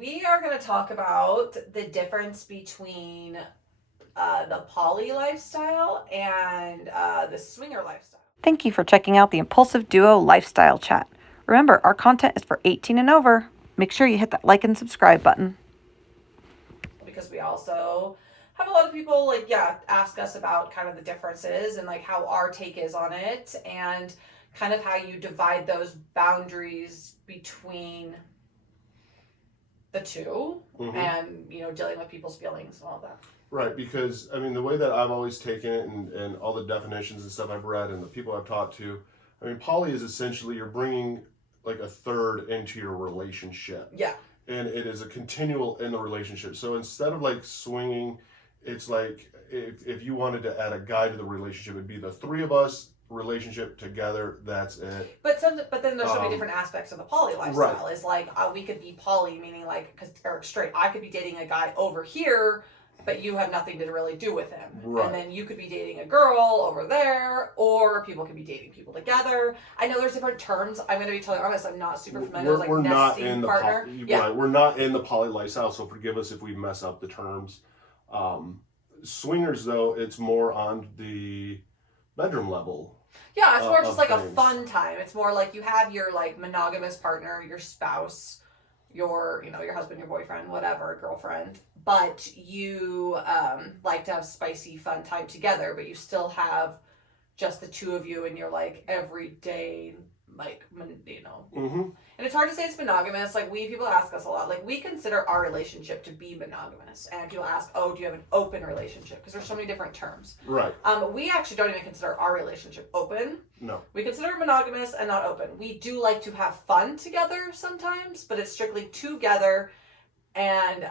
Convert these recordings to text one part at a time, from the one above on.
We are going to talk about the difference between the poly lifestyle and the swinger lifestyle. Thank you for checking out the Impulsive Duo Lifestyle Chat. Remember, our content is for 18 and over. Make sure you hit that like and subscribe button. Because we also have a lot of people ask us about kind of the differences and like how our take is on it and kind of how you divide those boundaries between the 2 and dealing with people's feelings and all of that. Right, because I mean the way that I've always taken it and all the definitions and stuff I've read and the people I've talked to, I mean poly is essentially you're bringing like a third into your relationship. Yeah. And it is a continual in the relationship. So instead of like swinging, it's like if you wanted to add a guy to the relationship, it'd be the 3 of us relationship together. That's it. But then there's so many different aspects of the poly lifestyle. Right. Is like we could be poly, meaning like because Eric's straight. I could be dating a guy over here, but you have nothing to really do with him. Right. And then you could be dating a girl over there, or people could be dating people together. I know there's different terms. I'm going to be totally honest. I'm not super familiar with like we're not nesting in the partner. Right, we're not in the poly lifestyle, so forgive us if we mess up the terms. Swingers, though, it's more on the bedroom level. Yeah, it's more just like things. A fun time. It's more like you have your like monogamous partner, your spouse, your husband, your boyfriend, whatever, girlfriend, but you like to have spicy fun time together, but you still have just the 2 of you in your like everyday and it's hard to say it's monogamous. Like people ask us a lot, like we consider our relationship to be monogamous, and people ask, oh, do you have an open relationship? Because there's so many different terms. Right. We actually don't even consider our relationship open. No. We consider it monogamous and not open. We do like to have fun together sometimes, but it's strictly together. And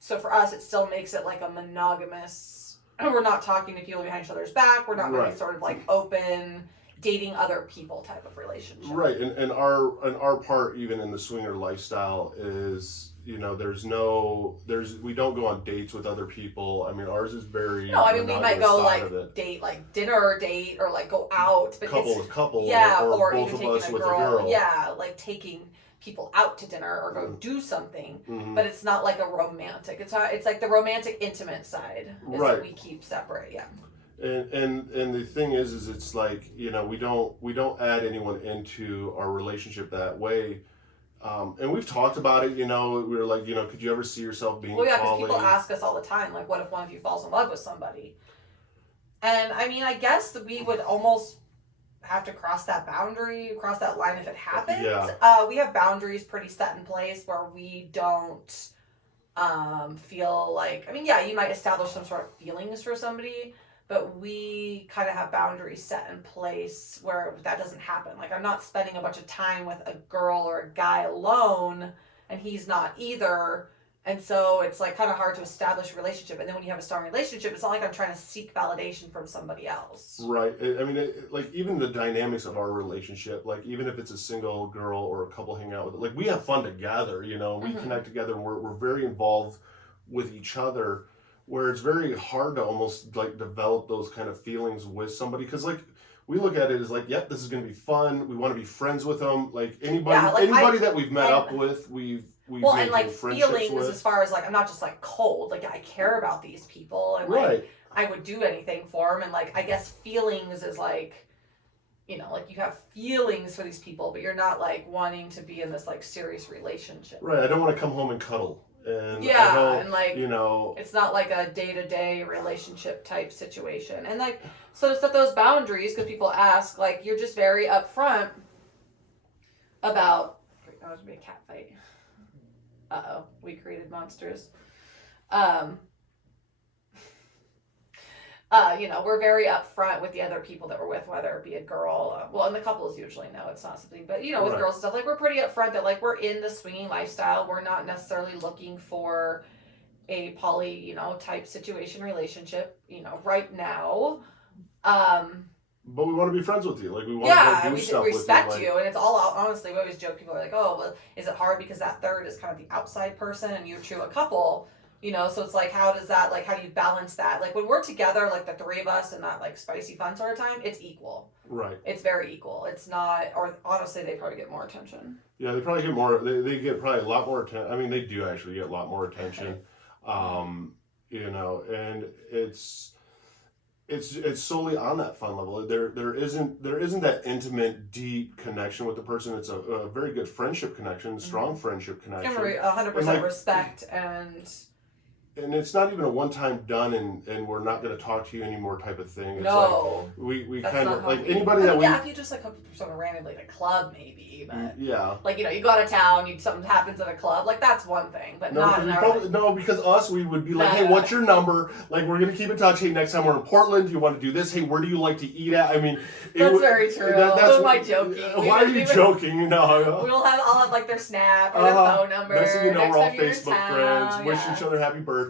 so for us, it still makes it like a monogamous. We're not talking to people behind each other's back. We're not really sort of like open, dating other people type of relationship. Right. And our part, even in the swinger lifestyle, is we don't go on dates with other people. I mean, ours is very. No, I mean we might go like date, like dinner date, or like go out, but couple with couple, yeah, or even both of taking us a with girl, a girl. yeah, like taking people out to dinner or go do something, but it's not like a romantic. It's like the romantic, intimate side is what we keep separate. Yeah. And the thing is it's like we don't add anyone into our relationship that way. And we've talked about it, we were like, could you ever see yourself being poly? Well, yeah, because people ask us all the time, like, what if one of you falls in love with somebody? And I mean, I guess that we would almost have to cross that line if it happened. Yeah. We have boundaries pretty set in place where we don't feel like, I mean, yeah, you might establish some sort of feelings for somebody, but we kind of have boundaries set in place where that doesn't happen. Like, I'm not spending a bunch of time with a girl or a guy alone, and he's not either. And so it's like kind of hard to establish a relationship. And then when you have a strong relationship, it's not like I'm trying to seek validation from somebody else. Right. I mean, like even the dynamics of our relationship, like even if it's a single girl or a couple hang out with it, like we have fun together, we connect together, and we're very involved with each other, where it's very hard to almost like develop those kind of feelings with somebody. Because like we look at it as like, yep, this is going to be fun. We want to be friends with them. Like anybody that we've met up with, we've and like feelings with. As far as like, I'm not just like cold. Like I care about these people, and like I would do anything for them. And like I guess feelings is like, like you have feelings for these people, but you're not like wanting to be in this like serious relationship. Right. I don't want to come home and cuddle. And and like it's not like a day-to-day relationship type situation. And like so to set those boundaries, because people ask, like, you're just very upfront about that was gonna be a cat fight. We created monsters. We're very upfront with the other people that we're with, whether it be a girl. And the couples usually know it's not something, but with girls and stuff, like we're pretty upfront that like we're in the swinging lifestyle. We're not necessarily looking for a poly, type situation relationship, right now. But we want to be friends with you. Like we want to do stuff with you. Respect you, and it's all out. Honestly, we always joke. People are like, "Oh, well, is it hard because that third is kind of the outside person, and you're two a couple?" You know, so it's like, how does that, like, how do you balance that? Like, when we're together, like, the three of us and that, like, spicy fun sort of time, it's equal. Right. It's very equal. It's not, or honestly, they probably get more attention. Yeah, they probably get more, they get probably a lot more attention. I mean, they do actually get a lot more attention. You know, and it's solely on that fun level. There isn't that intimate, deep connection with the person. It's a very good friendship connection, strong friendship connection. And 100% like, respect and it's not even a one-time done and we're not going to talk to you anymore type of thing. It's no. Like we That's kind not of how like we, anybody that we yeah, if you just like hook up someone randomly at a club maybe, but yeah, like, you know, you go out of town, something happens at a club, like that's one thing, but not in our because us we would be like, hey, what's your number? Like, we're gonna keep in touch. Hey, next time we're in Portland, do you want to do this? Hey, where do you like to eat at? I mean, that's very true. Who am I joking? Why are you joking? You know, I'll have like their snap or their phone number. Next thing you know, we're all Facebook friends, yeah. wishing each other happy birthdays.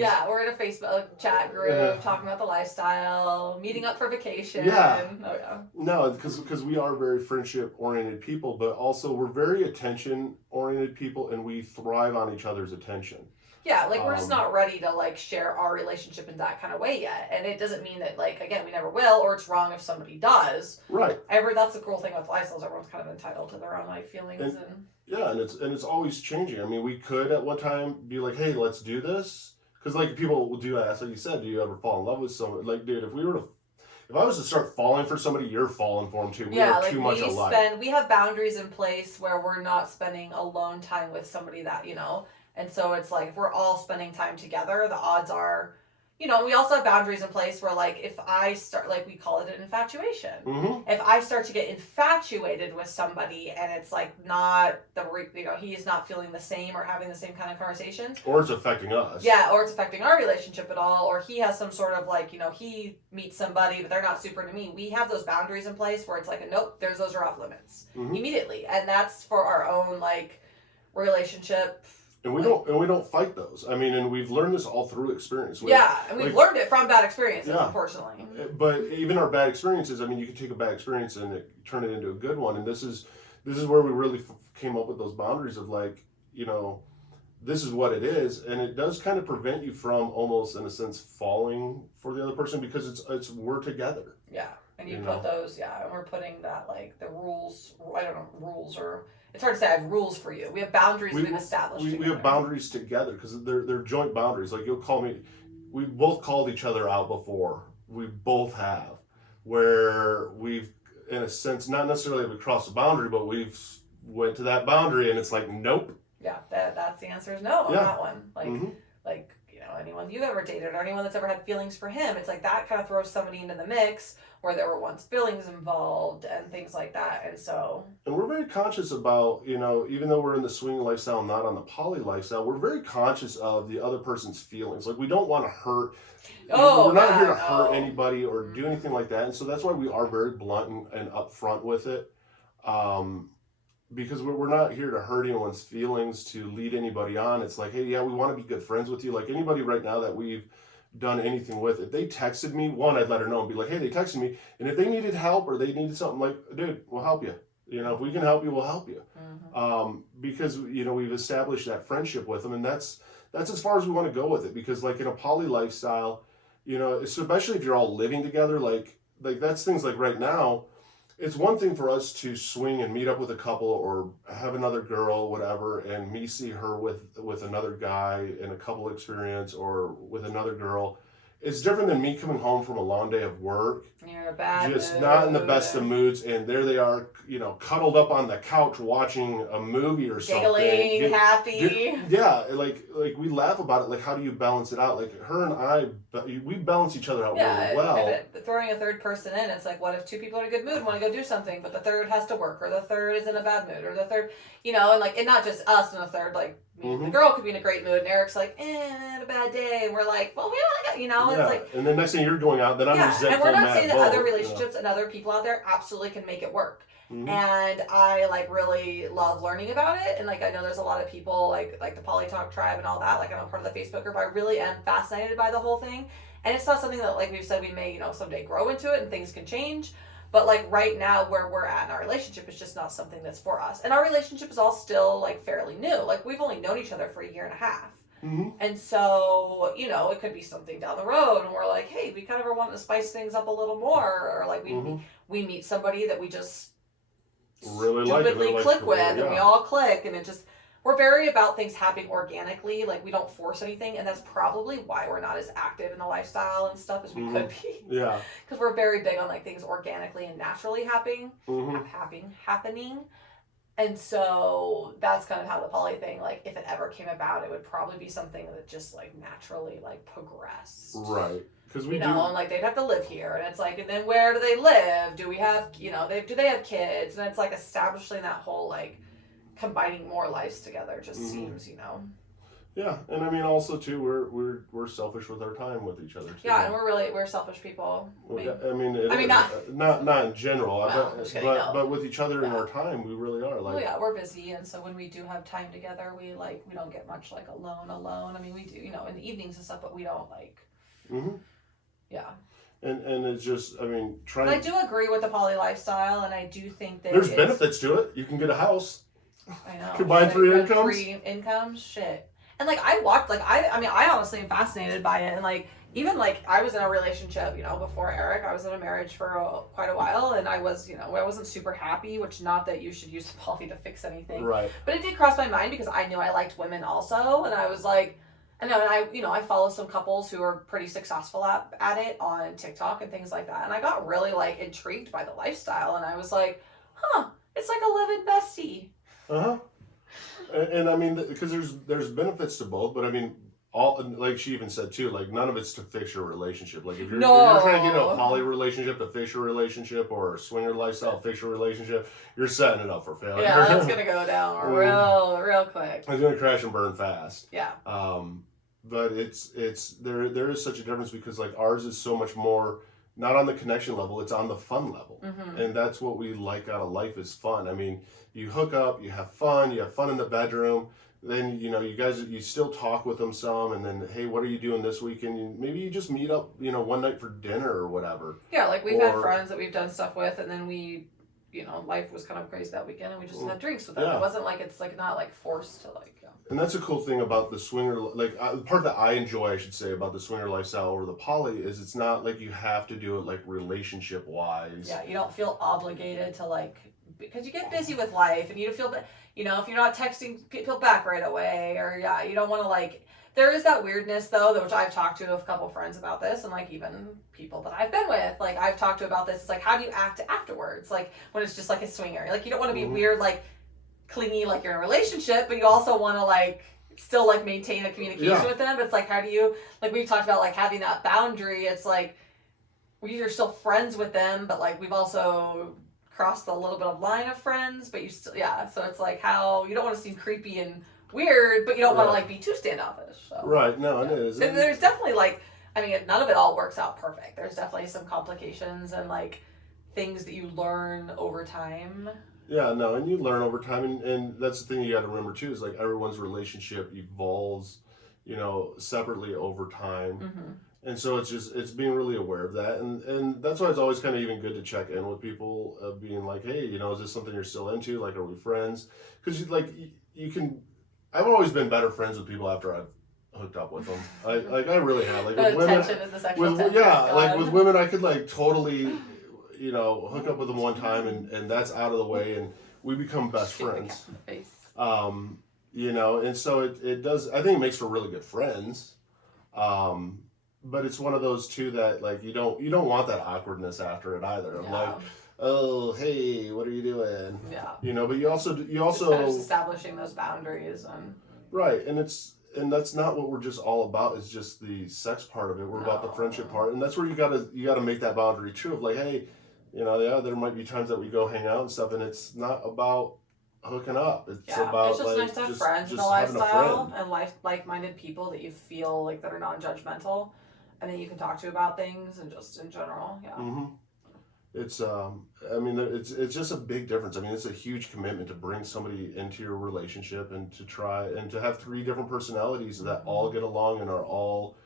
Yeah, we're in a Facebook chat group talking about the lifestyle, meeting up for vacation. Yeah. Oh yeah. No, because we are very friendship oriented people, but also we're very attention oriented people, and we thrive on each other's attention. Yeah, like we're just not ready to like share our relationship in that kind of way yet, and it doesn't mean that, like, again, we never will, or it's wrong if somebody does. Right. That's the cool thing with lifestyles. Everyone's kind of entitled to their own like feelings and yeah, and it's always changing. I mean, we could at one time be like, hey, let's do this, because like people will do ask, like you said, do you ever fall in love with someone? Like, dude, if I was to start falling for somebody, you're falling for them too. We are too much alike. We have boundaries in place where we're not spending alone time with somebody that, you know. And so it's like, if we're all spending time together, the odds are, you know, we also have boundaries in place where, like, if I start, like, we call it an infatuation. Mm-hmm. If I start to get infatuated with somebody and it's like not you know, he's not feeling the same or having the same kind of conversations. Or it's affecting us. Yeah, or it's affecting our relationship at all, or he has some sort of like, you know, he meets somebody but they're not super into me. We have those boundaries in place where it's like, nope, those are off limits immediately. And that's for our own, like, relationship. And we don't fight those. I mean, and we've learned this all through experience. And we've learned it from bad experiences, unfortunately. But even our bad experiences, I mean, you can take a bad experience and turn it into a good one. And this is where we really came up with those boundaries of, like, you know, this is what it is, and it does kind of prevent you from almost, in a sense, falling for the other person, because it's we're together. Yeah, and you put those, and we're putting that, like, the rules. I don't know, rules, or it's hard to say. I have rules for you. We have boundaries we've established. We have boundaries together because they're joint boundaries. Like, you'll call me. We've both called each other out before. We both have, where we've, in a sense, not necessarily have we crossed the boundary, but we've went to that boundary, and it's like, nope. Yeah, that's the answer is no on that one. Like, like, you know, anyone you've ever dated or anyone that's ever had feelings for him, it's like that kind of throws somebody into the mix where there were once feelings involved and things like that. And so, and we're very conscious about, you know, even though we're in the swing lifestyle, not on the poly lifestyle, we're very conscious of the other person's feelings. Like, we don't want to hurt. We're not here to hurt anybody or do anything like that. And so that's why we are very blunt and upfront with it. Because we're not here to hurt anyone's feelings, to lead anybody on. It's like, hey, yeah, we want to be good friends with you. Like, anybody right now that we've done anything with, if they texted me, one, I'd let her know and be like, hey, they texted me. And if they needed help or they needed something, like, dude, we'll help you. You know, if we can help you, we'll help you. Because, you know, we've established that friendship with them. And that's as far as we want to go with it. Because, like, in a poly lifestyle, you know, especially if you're all living together, like that's things like right now, it's one thing for us to swing and meet up with a couple or have another girl, whatever, and me see her with another guy in a couple experience or with another girl. It's different than me coming home from a long day of work. You're bad. Just not in the best of moods, and there they are, you know, cuddled up on the couch watching a movie or something. Giggling, happy. Like we laugh about it. Like, how do you balance it out? Like, her and I, we balance each other out really well. Throwing a third person in, it's like, what if two people are in a good mood, want to go do something, but the third has to work, or the third is in a bad mood, or the third, you know, and like, and not just us and the third, like, the girl could be in a great mood, and Eric's like, had a bad day, and we're like, well, we don't got, you know, it's like, and then next thing you're going out, then I'm resentful. And we're not saying that other relationships and other people out there absolutely can make it work. And I like really love learning about it, and like I know there's a lot of people like the Poly Talk tribe and all that. Like, I'm a part of the Facebook group. I really am fascinated by the whole thing, and it's not something that, like we've said, we may, you know, someday grow into it and things can change. But like right now where we're at in our relationship is just not something that's for us. And our relationship is all still like fairly new. Like, we've only known each other for a year and a half. And so, you know, it could be something down the road and we're like, hey, we kind of are wanting to spice things up a little more, or like we meet somebody that we just really stupidly click with, yeah. and we all click, and it just, we're very about things happening organically. Like, we don't force anything, and that's probably why we're not as active in the lifestyle and stuff as we could be. Yeah. Because we're very big on like things organically and naturally happening. And so that's kind of how the poly thing, like, if it ever came about, it would probably be something that just like naturally like progressed. Right. Because we and like they'd have to live here, and it's like, and then where do they live? Do we have, you know, do they have kids? And it's like establishing that whole like combining more lives together just seems, you know. Yeah, and I mean also too, we're selfish with our time with each other too. Yeah, and we're selfish people. I mean, not in general, but with each other in our time, we really are. Like, well, yeah, we're busy, and so when we do have time together, we don't get much like alone. I mean, we do, you know, in the evenings and stuff, but we don't like. Yeah. And it's just, I mean, But I do agree with the poly lifestyle, and I do think that there's benefits to it. You can get a house. I know. Combine 3 incomes. 3 incomes, shit. And like I watched, like I honestly am fascinated by it, and like even like I was in a relationship, you know, before Eric. I was in a marriage for quite a while, and I was, you know, I wasn't super happy. Which, not that you should use poly to fix anything, right? But it did cross my mind because I knew I liked women also, and I was like, I know, and I follow some couples who are pretty successful at it on TikTok and things like that, and I got really like intrigued by the lifestyle, and I was like, huh, it's like a living bestie. And I mean, because there's benefits to both, but I mean, all, like she even said too, like none of it's to fix your relationship. Like if you're trying to get into a poly relationship to fix your relationship, or a swinger lifestyle to fix your relationship, you're setting it up for failure. Yeah, that's gonna go down real quick. It's gonna crash and burn fast. Yeah. But it's there is such a difference, because like ours is so much more, not on the connection level, it's on the fun level. And that's what we like out of life, is fun. I mean, you hook up, you have fun in the bedroom, then, you know, you still talk with them some, and then, hey, what are you doing this weekend? Maybe you just meet up, you know, one night for dinner or whatever. Yeah, like we've had friends that we've done stuff with, and then we, you know, life was kind of crazy that weekend, and we just had drinks with them. It wasn't like, it's like not like forced to like. And that's a cool thing about the swinger, like the part that I enjoy, I should say, about the swinger lifestyle over the poly, is it's not like you have to do it like relationship wise. Yeah, you don't feel obligated to like, because you get busy with life, and you feel, you know, if you're not texting people back right away, or you don't want to like. There is that weirdness though, which I've talked to a couple friends about this, and like even people that I've been with, like I've talked to about this. It's like, how do you act afterwards? Like when it's just like a swinger, like you don't want to be weird, like clingy, like you're in a relationship, but you also want to like still like maintain a communication with them. But it's like, how do you, like we've talked about like having that boundary. It's like we're still friends with them, but like we've also crossed a little bit of line of friends, but you still, so it's like how you don't want to seem creepy and weird, but you don't want to like be too standoffish. So. Right, no, it is. And there's definitely like, I mean, none of it all works out perfect. There's definitely some complications and like things that you learn over time. Yeah, no, and you learn over time, and that's the thing you got to remember too, is like everyone's relationship evolves, you know, separately over time. And so it's being really aware of that, and that's why it's always kind of even good to check in with people, being like, hey, you know, is this something you're still into? Like, are we friends? Because you can. I've always been better friends with people after I've hooked up with them. I really have. Like with women, tension and the sexual tension like with women, I could like totally, you know, hook up with them one time, and that's out of the way, and we become best friends. You know, and so it does. I think it makes for really good friends. But it's one of those too that like you don't want that awkwardness after it either. Like, oh, hey, what are you doing? Yeah. You know, but you also just kind of establishing those boundaries and right, and that's not what we're just all about. It's just the sex part of it. We're about the friendship part, and that's where you gotta make that boundary too. Of like, hey, you know, there might be times that we go hang out and stuff, and it's not about hooking up. It's about it's just like nice to have friends in the lifestyle and like-minded people that you feel like that are non-judgmental, and then you can talk to about things and just in general. It's I mean, it's just a big difference. I mean, it's a huge commitment to bring somebody into your relationship and to try and to have 3 different personalities that all get along and are all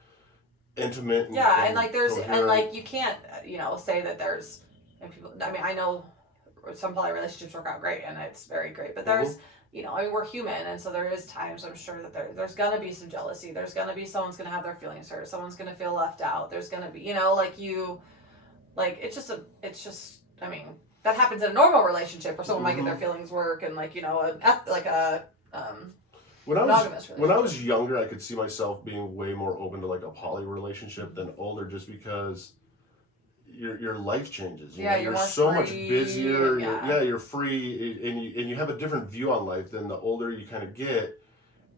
intimate. And like there's coherent. And like you can't, you know, say that there's, and people, I mean, I know some poly relationships work out great and it's very great, but there's you know, I mean, we're human, and so there is times I'm sure that there's gonna be some jealousy. There's gonna be someone's gonna have their feelings hurt. Someone's gonna feel left out. There's gonna be, you know, it's just, I mean, that happens in a normal relationship where someone might get their feelings work and like, you know, when monogamous relationship. when I was younger, I could see myself being way more open to like a poly relationship than older, just because your life changes. You know, you're more so much free, busier. yeah. You're free, and you have a different view on life. Than the older you kind of get,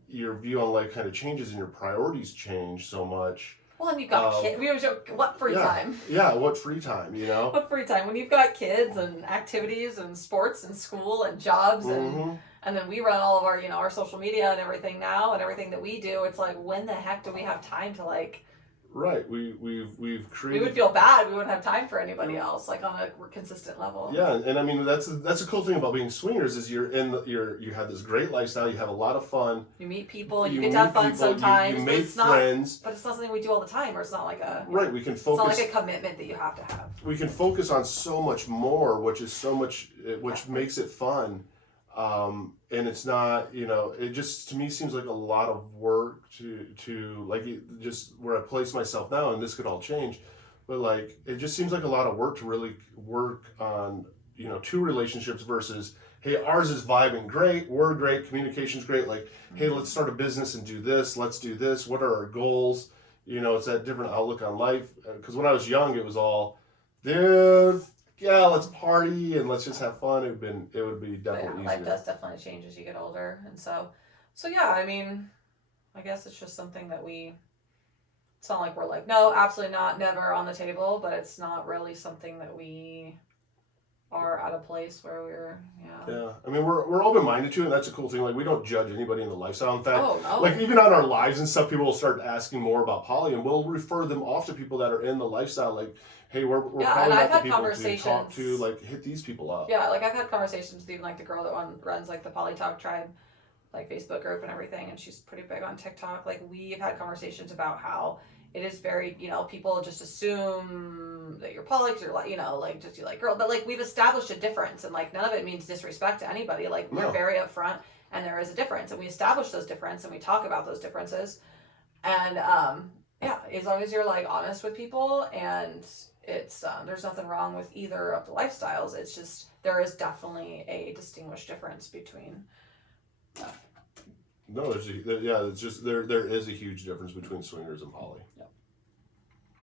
your view on life kind of changes, and your priorities change so much. Well, and you've got kids. We always joke, what free time? Yeah, what free time, you know? What free time? When you've got kids and activities and sports and school and jobs and then we run all of our, you know, our social media and everything now and everything that we do, it's like, when the heck do we have time to like... Right, we've created... We would feel bad. We wouldn't have time for anybody else, like on a consistent level. Yeah, and I mean that's a cool thing about being swingers is you have this great lifestyle. You have a lot of fun. You meet people. You get to have fun sometimes. You make friends. But it's not something we do all the time, or it's not like a... Right, we can focus... It's not like a commitment that you have to have. We can focus on so much more, which makes it fun. And it's not, you know, it just to me seems like a lot of work to like just where I place myself now, and this could all change, but like it just seems like a lot of work to really work on, you know, two relationships versus, hey, ours is vibing great, we're great, communication's great, like, hey, let's start a business and do this, let's do this, what are our goals? You know, it's that different outlook on life. Because when I was young, it was all, dude, yeah, let's party and let's just have fun. It would be definitely easier. Life does definitely change as you get older, and so yeah. I mean, I guess it's just something that it's not like we're like, no, absolutely not, never on the table, but it's not really something that we are at a place where we're, yeah. I mean, we're open minded to it, and that's a cool thing. Like, we don't judge anybody in the lifestyle. In fact, like even on our lives and stuff, people will start asking more about poly, and we'll refer them off to people that are in the lifestyle. Like, hey, we're probably not the people to talk to. Like, hit these people up. Yeah, like I've had conversations with even like the girl that runs like the Poly Talk Tribe, like Facebook group and everything, and she's pretty big on TikTok. Like, we've had conversations about how it is very, you know, people just assume that you're poly, you're like, you know, like just you like girl, but like we've established a difference, and like none of it means disrespect to anybody. Like, we're very upfront, and there is a difference, and we establish those differences, and we talk about those differences, and yeah, as long as you're like honest with people, and it's there's nothing wrong with either of the lifestyles. It's just there is definitely a distinguished difference between. No, it's just there is a huge difference between swingers and poly. Yep.